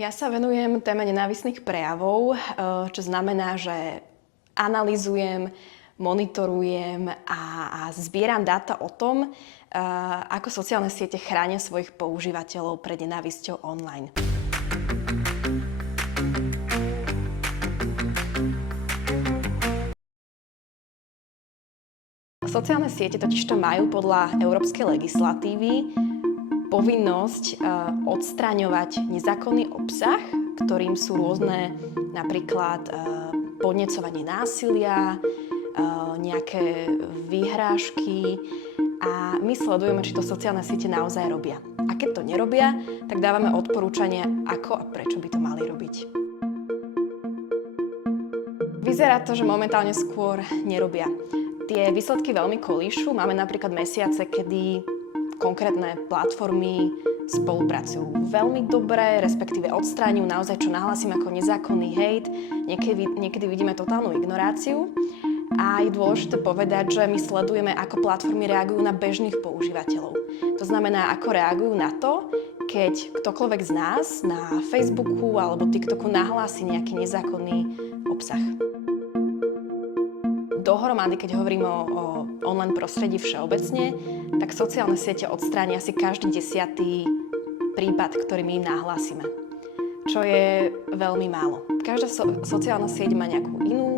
Ja sa venujem téme nenávistných prejavov, čo znamená, že analyzujem, monitorujem a zbieram dáta o tom, ako sociálne siete chránia svojich používateľov pred nenávisťou online. Sociálne siete totižto majú podľa európskej legislatívy povinnosť odstraňovať nezákonný obsah, ktorým sú rôzne napríklad podnecovanie násilia, nejaké vyhrážky a my sledujeme, či to sociálne siete naozaj robia. A keď to nerobia, tak dávame odporúčania, ako a prečo by to mali robiť. Vyzerá to, že momentálne skôr nerobia. Tie výsledky veľmi kolíšu. Máme napríklad mesiace, kedy konkrétne platformy spolupracujú veľmi dobre, respektíve odstráňujú naozaj, čo nahlasím ako nezákonný hejt. Niekedy vidíme totálnu ignoráciu. A je dôležité povedať, že my sledujeme, ako platformy reagujú na bežných používateľov. To znamená, ako reagujú na to, keď ktokoľvek z nás na Facebooku alebo TikToku nahlási nejaký nezákonný obsah. Dohromady, keď hovorím o online prostredí všeobecne, tak sociálne siete odstránia asi každý 10. prípad, ktorý my im nahlásime. Čo je veľmi málo. Každá sociálna sieť má nejakú inú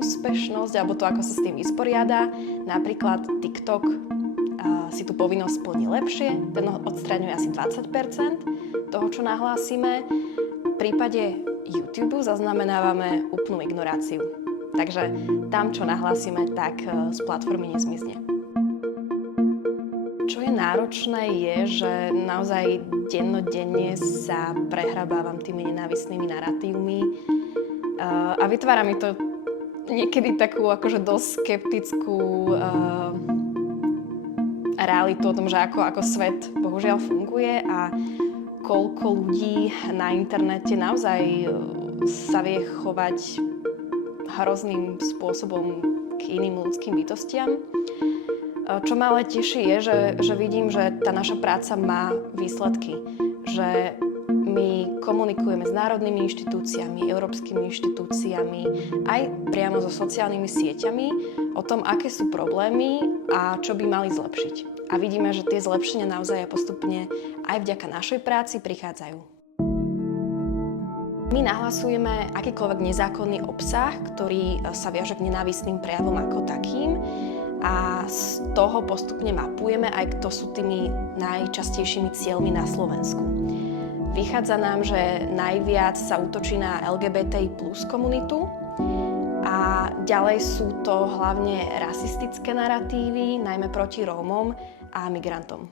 úspešnosť alebo to, ako sa s tým vysporiada. Napríklad TikTok si tú povinnosť splní lepšie, ten odstraňuje asi 20% toho, čo nahlásime. V prípade YouTube zaznamenávame úplnú ignoráciu. Takže tam, čo nahlásime, tak z platformy nezmizne. Čo je náročné je, že naozaj dennodenne sa prehrabávam tými nenávistnými naratívmi a vytvára mi to niekedy takú akože dosť skeptickú realitu o tom, že ako svet bohužiaľ funguje a koľko ľudí na internete naozaj sa vie chovať hrozným spôsobom k iným ľudským bytostiam. Čo ma ale teší je, že vidím, že tá naša práca má výsledky. Že my komunikujeme s národnými inštitúciami, európskymi inštitúciami, aj priamo so sociálnymi sieťami o tom, aké sú problémy a čo by mali zlepšiť. A vidíme, že tie zlepšenia naozaj postupne aj vďaka našej práci prichádzajú. My nahlasujeme akýkoľvek nezákonný obsah, ktorý sa viaže k nenávistným prejavom ako takým a z toho postupne mapujeme aj kto sú tými najčastejšími cieľmi na Slovensku. Vychádza nám, že najviac sa útočí na LGBTI plus komunitu a ďalej sú to hlavne rasistické naratívy, najmä proti Rómom a migrantom.